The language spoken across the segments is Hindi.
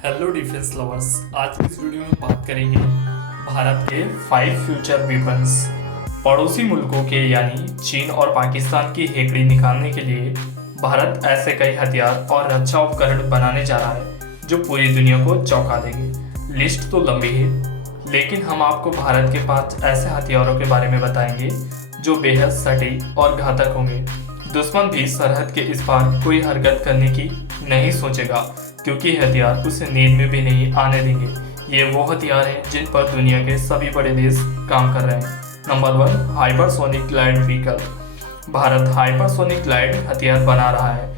Hello defence lovers. आज की इस वीडियो में बात करेंगे भारत के 5 फ्यूचर वेपन्स। पड़ोसी मुल्कों के यानी चीन और पाकिस्तान की हेकड़ी निकालने के लिए भारत ऐसे कई हथियार और रक्षा उपकरण बनाने जा रहा है जो पूरी दुनिया को चौंका देंगे। लिस्ट तो लंबी है, लेकिन हम आपको भारत के 5 ऐसे हथियारों के बारे में बताएंगे जो बेहद सटीक और घातक होंगे। दुश्मन भी सरहद के इस पार कोई हरकत करने की नहीं सोचेगा, क्योंकि हथियार उसे नींद में भी नहीं आने देंगे। ये वो हथियार हैं जिन पर दुनिया के सभी बड़े देश काम कर रहे हैं। Number 1, hypersonic glide vehicle. Bharat hypersonic glide हथियार बना रहा है,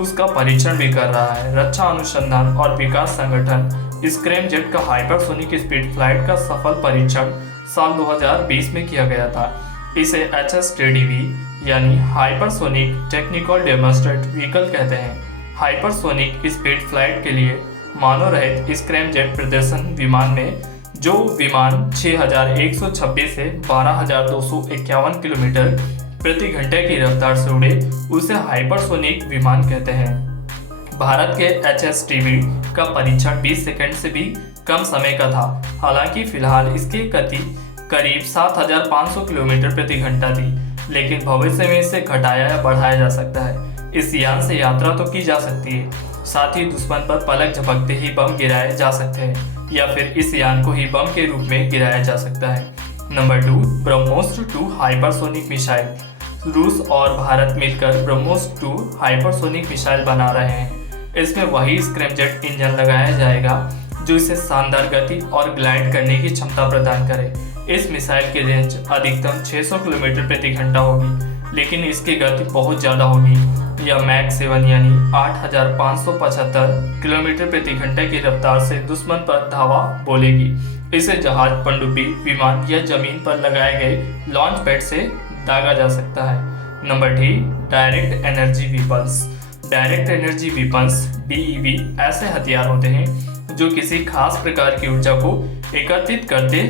उसका परीक्षण भी कर रहा है। रक्षा अनुसंधान और विकास संगठन स्क्रैमजेट का हाइपरसोनिक स्पीड फ्लाइट का सफल परीक्षण साल 2020 में किया गया था। इसे HSTDV यानी हाइपरसोनिक टेक्निकल डेमोन्स्ट्रेट व्हीकल कहते हैं। हाइपरसोनिक स्पीड फ्लाइट के लिए मानव रहित स्क्रैमजेट प्रदर्शन विमान में जो विमान 6126 से 12251 किलोमीटर प्रति घंटे की रफ्तार से उड़े उसे हाइपरसोनिक विमान कहते हैं। भारत के HSTV का परीक्षण 20 सेकंड से भी कम समय का था। हालांकि फिलहाल इसकी गति करीब 7500 किलोमीटर प्रति घंटा थी, लेकिन भविष्य में इसे घटाया या बढ़ाया जा सकता है। इस यान से यात्रा तो की जा सकती है, साथ ही दुश्मन पर पलक झपकते ही बम गिराए जा सकते हैं, या फिर इस यान को ही बम के रूप में गिराया जा सकता है। Number 2, BrahMos 2 hypersonic missile. रूस और भारत मिलकर ब्रह्मोस 2 हाइपरसोनिक मिसाइल बना रहे हैं। इसमें वही स्क्रैमजेट इंजन लगाया जाएगा जो इसे शानदार गति और ग्लाइड करने की क्षमता प्रदान करे। इस मिसाइल की रेंज अधिकतम 600 किलोमीटर प्रति घंटा होगी, लेकिन इसकी गति बहुत ज़्यादा होगी। यह मैक 7 यानी 8575 किलोमीटर प्रति घंटे की रफ्तार से दुश्मन पर धावा बोलेगी। इसे जहाज, पनडुब्बी, विमान या जमीन पर लगाए गए लॉन्च पैड से दागा जा सकता है। Number 3, direct energy weapons. Direct energy weapons DEV ऐसे हथियार होते हैं जो किसी खास प्रकार की ऊर्जा को एकत्रित करते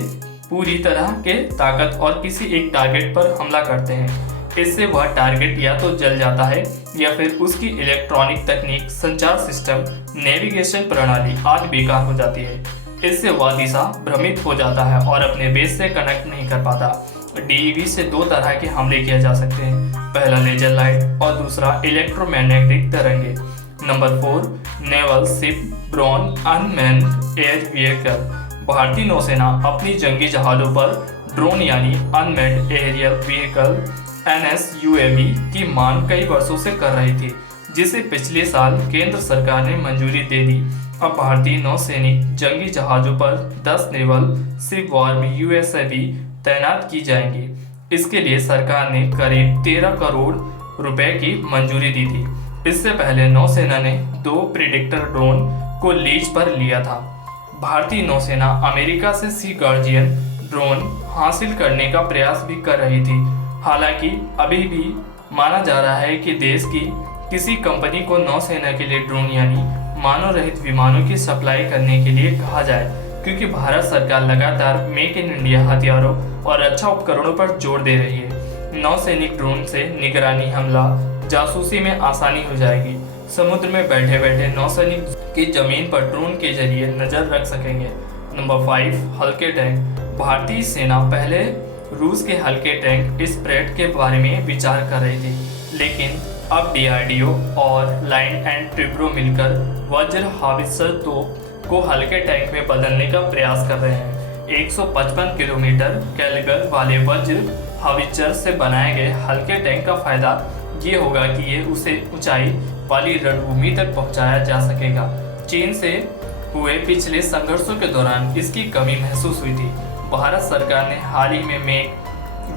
पूरी तरह के ताकत और किसी एक टारगेट पर हमला करते हैं। इससे वह टारगेट या तो जल जाता है या फिर उसकी इलेक्ट्रॉनिक तकनीक, संचार सिस्टम, नेविगेशन प्रणाली आदि बेकार हो जाती है। इससे वह दिशा भ्रमित हो जाता है और अपने बेस से कनेक्ट नहीं कर पाता। DEV से 2 तरह के हमले किए जा सकते हैं, पहला लेजर लाइट और दूसरा इलेक्ट्रोमैग्नेटिक तरंगे। Number 4, naval ship borne unmanned air vehicle. भारतीय नौसेना अपनी जंगी जहाजों पर ड्रोन यानी अनमैन्ड एरियल व्हीकल NSUAV की मांग कई वर्षों से कर रही थी, जिसे पिछले साल केंद्र सरकार ने मंजूरी दे दी। अब भारतीय नौसैनिक जंगी जहाजों पर 10 नेवल शिप वार्म USAV तैनात की जाएंगी। इसके लिए सरकार ने करीब 13 करोड़ रुपए की मंजूरी दी थी। इससे पहले नौसेना ने 2 प्रेडेटर ड्रोन को लीज पर लिया था। भारतीय नौसेना अमेरिका से सी गार्जियन ड्रोन हासिल करने का प्रयास भी कर रही थी। हालांकि अभी भी माना जा रहा है कि देश की किसी कंपनी को नौसेना के लिए ड्रोन यानी मानव रहित विमानों की सप्लाई करने के लिए कहा जाए, क्योंकि भारत सरकार लगातार मेक इन इंडिया हथियारों और रक्षा उपकरणों पर जोर दे रही है। नौसैनिक ड्रोन से निगरानी, हमला, जासूसी में आसानी हो जाएगी। समुद्र में बैठे बैठे नौसैनिक की जमीन पर ड्रोन के जरिए नजर रख सकेंगे। नंबर 5, हल्के टैंक। भारतीय सेना पहले रूस के हल्के टैंक स्प्रेड के बारे में विचार कर रही थी, लेकिन अब DRDO और लाइन एंड ट्रिब्रो मिलकर वज्र हावित्जर तोप को हल्के टैंक में बदलने का प्रयास कर रहे हैं। 155 किलोमीटर कैलिबर वाले वज्र हावित्जर से बनाए गए हल्के टैंक का फायदा ये होगा कि ये उसे ऊंचाई वाली रणभूमि तक पहुंचाया जा सकेगा। चीन से हुए पिछले संघर्षों के दौरान इसकी कमी महसूस हुई थी। भारत सरकार ने हाल ही में मेक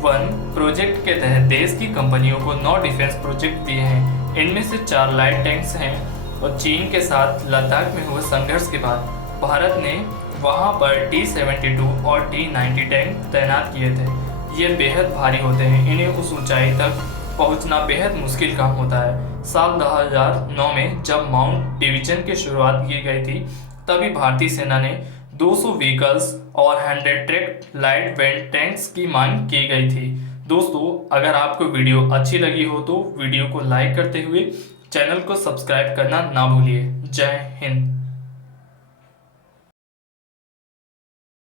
1 प्रोजेक्ट के तहत देश की कंपनियों को 9 डिफेंस प्रोजेक्ट दिए हैं। इनमें से 4 लाइट टैंक्स हैं और चीन के साथ लद्दाख में हुए संघर्ष के बाद भारत ने वहां पर T-72 और T-90 टैंक तैनात किए थे। ये बेहद भारी होते हैं, इन्हें उस ऊंचाई तक पहुंचना बेहद मुश्किल काम होता है। साल 2009 में जब माउंट डिवीजन की शुरुआत की गई थी, तभी भारतीय सेना ने 200 व्हीकल्स और 100 ट्रैक लाइट वेट टैंक्स की मांग की गई थी। दोस्तों, अगर आपको वीडियो अच्छी लगी हो तो वीडियो को लाइक करते हुए चैनल को सब्सक्राइब करना ना भूलिए। जय हिंद।